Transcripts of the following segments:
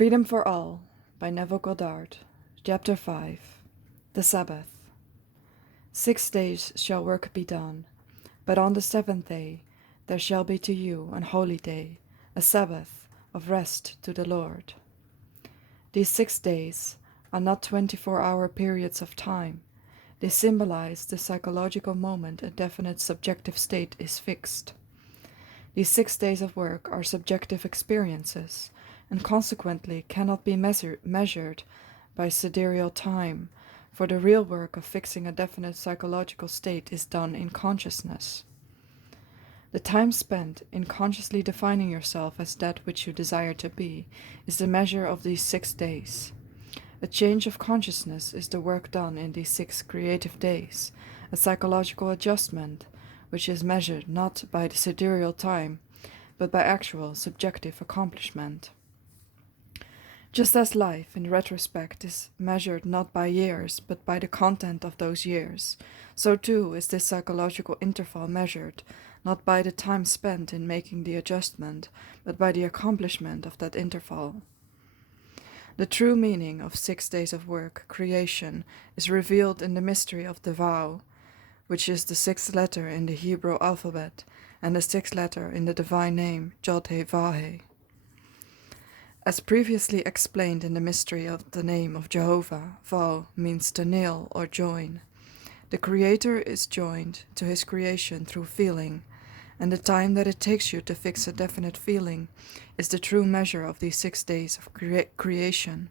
Freedom for All by Neville Goddard. Chapter 5. The Sabbath. 6 days shall work be done, but on the seventh day there shall be to you an holy day, a Sabbath of rest to the Lord. These 6 days are not 24-hour periods of time. They symbolize the psychological moment a definite subjective state is fixed. These 6 days of work are subjective experiences, and consequently cannot be measured by sidereal time, for the real work of fixing a definite psychological state is done in consciousness. The time spent in consciously defining yourself as that which you desire to be is the measure of these 6 days. A change of consciousness is the work done in these 6 creative days, a psychological adjustment, which is measured not by the sidereal time, but by actual subjective accomplishment. Just as life, in retrospect, is measured not by years, but by the content of those years, so too is this psychological interval measured not by the time spent in making the adjustment, but by the accomplishment of that interval. The true meaning of 6 days of work, creation, is revealed in the mystery of the vow, which is the 6th letter in the Hebrew alphabet and the 6th letter in the divine name, Yod-Heh-Vah-Heh. As previously explained in the mystery of the name of Jehovah, vow means to nail or join. The Creator is joined to his creation through feeling, and the time that it takes you to fix a definite feeling is the true measure of these 6 days of creation.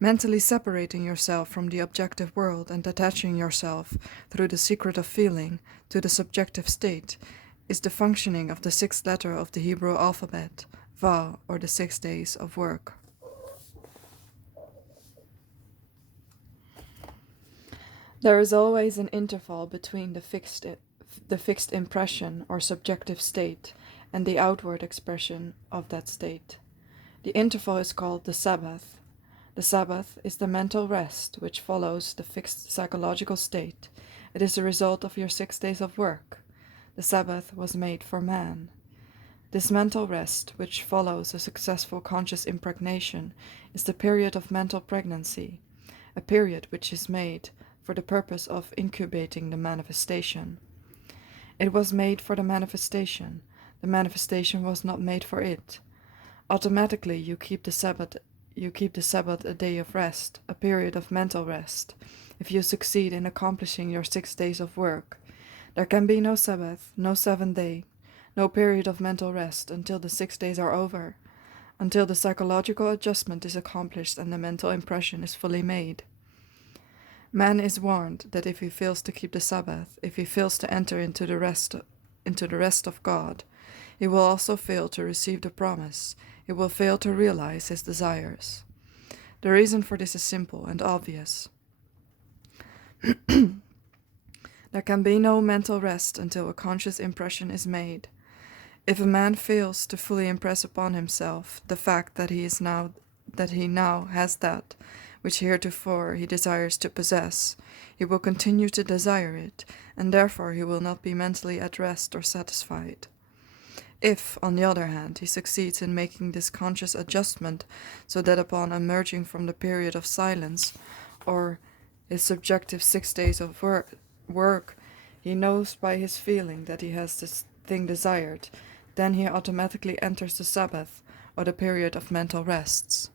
Mentally separating yourself from the objective world and attaching yourself, through the secret of feeling, to the subjective state, is the functioning of the 6th letter of the Hebrew alphabet, Va, or the 6 days of work. There is always an interval between the fixed impression or subjective state and the outward expression of that state. The interval is called the Sabbath. The Sabbath is the mental rest which follows the fixed psychological state. It is the result of your 6 days of work. The Sabbath was made for man. This mental rest, which follows a successful conscious impregnation, is the period of mental pregnancy, a period which is made for the purpose of incubating the manifestation. It was made for the manifestation. The manifestation was not made for it. Automatically you keep the Sabbath a day of rest, a period of mental rest, if you succeed in accomplishing your 6 days of work. There can be no Sabbath, no 7th day, no period of mental rest until the 6 days are over, until the psychological adjustment is accomplished and the mental impression is fully made. Man is warned that if he fails to keep the Sabbath, if he fails to enter into the rest of God, he will also fail to receive the promise. He will fail to realize his desires. The reason for this is simple and obvious. There can be no mental rest until a conscious impression is made. If a man fails to fully impress upon himself the fact that he now has that which heretofore he desires to possess, he will continue to desire it, and therefore he will not be mentally at rest or satisfied. If, on the other hand, he succeeds in making this conscious adjustment so that upon emerging from the period of silence, or his subjective 6 days of work, he knows by his feeling that he has this thing desired, then he automatically enters the Sabbath, or the period of mental rest.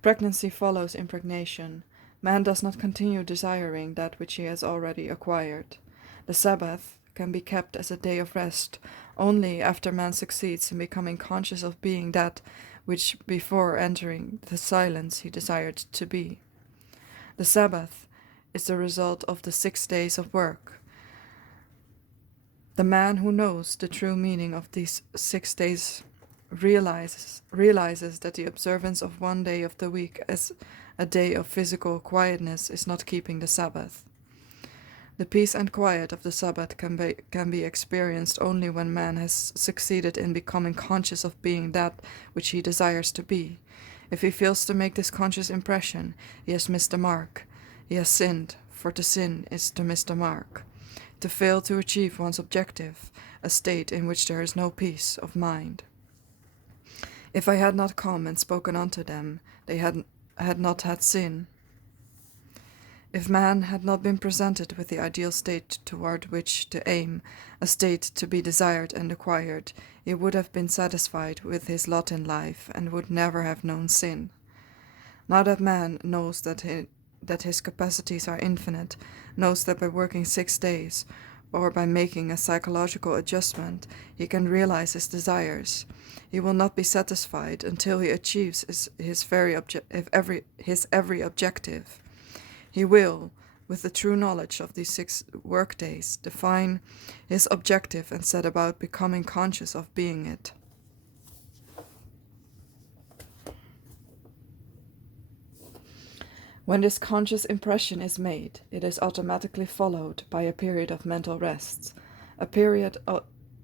Pregnancy follows impregnation. Man does not continue desiring that which he has already acquired. The Sabbath can be kept as a day of rest only after man succeeds in becoming conscious of being that which before entering the silence he desired to be. The Sabbath is the result of the 6 days of work. The man who knows the true meaning of these 6 days realizes that the observance of one day of the week as a day of physical quietness is not keeping the Sabbath. The peace and quiet of the Sabbath can be experienced only when man has succeeded in becoming conscious of being that which he desires to be. If he fails to make this conscious impression, he has missed the mark. He has sinned, for to sin is to miss the mark. To fail to achieve one's objective, a state in which there is no peace of mind. If I had not come and spoken unto them, they had not had sin. If man had not been presented with the ideal state toward which to aim, a state to be desired and acquired, he would have been satisfied with his lot in life and would never have known sin. Now that man knows that his capacities are infinite, knows that by working 6 days, or by making a psychological adjustment, he can realize his desires, he will not be satisfied until he achieves his every objective. He will, with the true knowledge of these 6 work days, define his objective and set about becoming conscious of being it. When this conscious impression is made, it is automatically followed by a period of mental rest, a period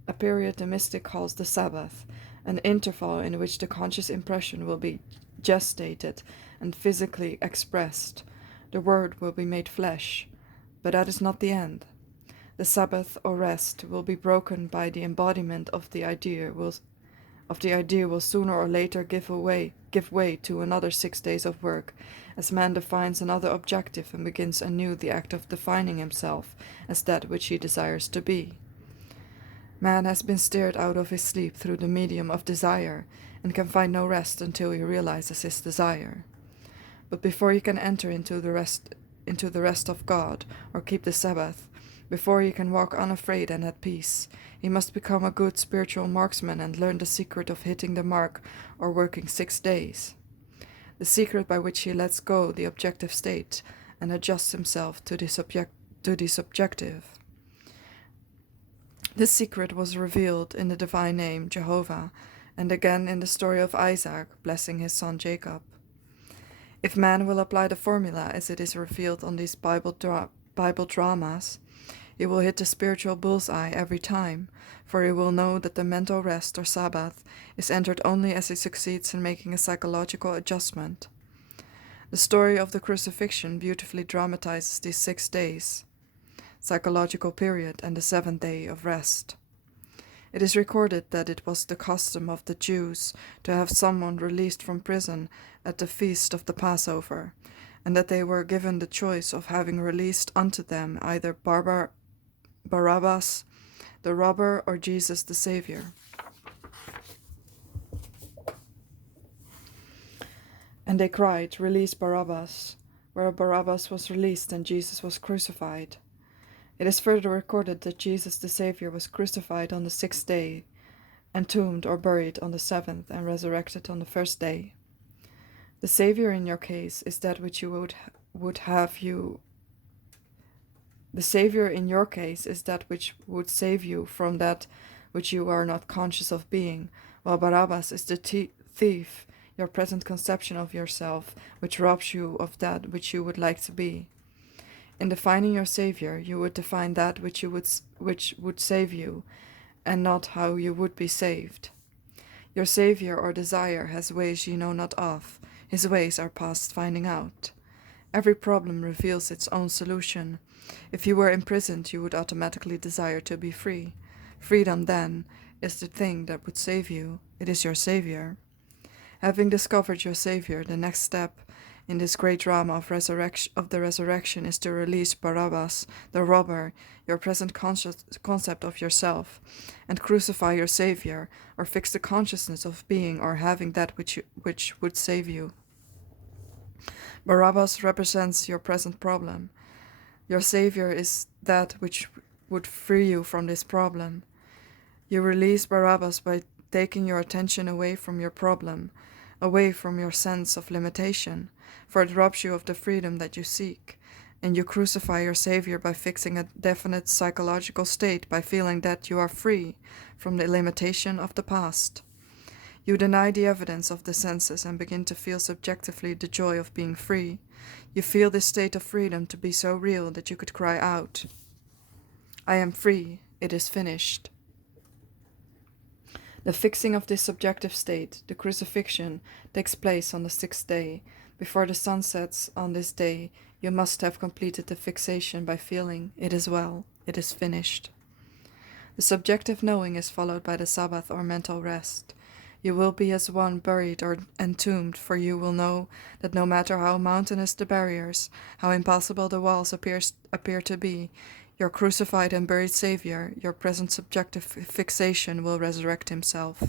the mystic calls the Sabbath, an interval in which the conscious impression will be gestated and physically expressed. The word will be made flesh, but that is not the end. The Sabbath or rest will be broken by the embodiment of the idea will sooner or later give way to another 6 days of work, as man defines another objective and begins anew the act of defining himself as that which he desires to be. Man has been stirred out of his sleep through the medium of desire, and can find no rest until he realizes his desire. But before he can enter into the rest of God, or keep the Sabbath, before he can walk unafraid and at peace, he must become a good spiritual marksman and learn the secret of hitting the mark or working 6 days. The secret by which he lets go the objective state and adjusts himself to the subjective. This secret was revealed in the divine name Jehovah, and again in the story of Isaac blessing his son Jacob. If man will apply the formula as it is revealed on these Bible dramas, he will hit the spiritual bullseye every time, for he will know that the mental rest or Sabbath is entered only as he succeeds in making a psychological adjustment. The story of the crucifixion beautifully dramatizes these 6 days, psychological period, and the 7th day of rest. It is recorded that it was the custom of the Jews to have someone released from prison at the feast of the Passover, and that they were given the choice of having released unto them either Barabbas, the robber, or Jesus the Savior. And they cried, "Release Barabbas," where Barabbas was released and Jesus was crucified. It is further recorded that Jesus the Savior was crucified on the 6th day, entombed or buried on the 7th, and resurrected on the 1st day. The Savior in your case is that which you would have you. The Savior in your case is that which would save you from that which you are not conscious of being, while Barabbas is the thief, your present conception of yourself, which robs you of that which you would like to be. In defining your Savior, you would define that which would save you, and not how you would be saved. Your Savior or desire has ways you know not of. His ways are past finding out. Every problem reveals its own solution. If you were imprisoned, you would automatically desire to be free. Freedom, then, is the thing that would save you. It is your Savior. Having discovered your Savior, the next step in this great drama of the resurrection is to release Barabbas, the robber, your present concept of yourself, and crucify your Savior, or fix the consciousness of being or having that which would save you. Barabbas represents your present problem. Your Savior is that which would free you from this problem. You release Barabbas by taking your attention away from your problem, away from your sense of limitation, for it robs you of the freedom that you seek, and you crucify your Savior by fixing a definite psychological state by feeling that you are free from the limitation of the past. You deny the evidence of the senses and begin to feel subjectively the joy of being free. You feel this state of freedom to be so real that you could cry out, "I am free, it is finished." The fixing of this subjective state, the crucifixion, takes place on the 6th day. Before the sun sets on this day, you must have completed the fixation by feeling, "It is well, it is finished." The subjective knowing is followed by the Sabbath or mental rest. You will be as one buried or entombed, for you will know that no matter how mountainous the barriers, how impossible the walls appear to be, your crucified and buried Savior, your present subjective fixation, will resurrect himself.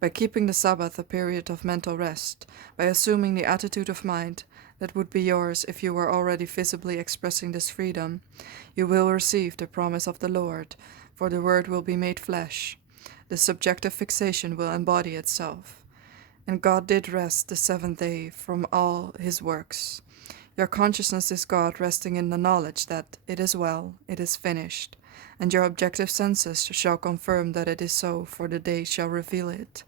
By keeping the Sabbath a period of mental rest, by assuming the attitude of mind that would be yours if you were already visibly expressing this freedom, you will receive the promise of the Lord, for the Word will be made flesh. The subjective fixation will embody itself. And God did rest the seventh day from all his works. Your consciousness is God resting in the knowledge that it is well, it is finished, and your objective senses shall confirm that it is so, for the day shall reveal it.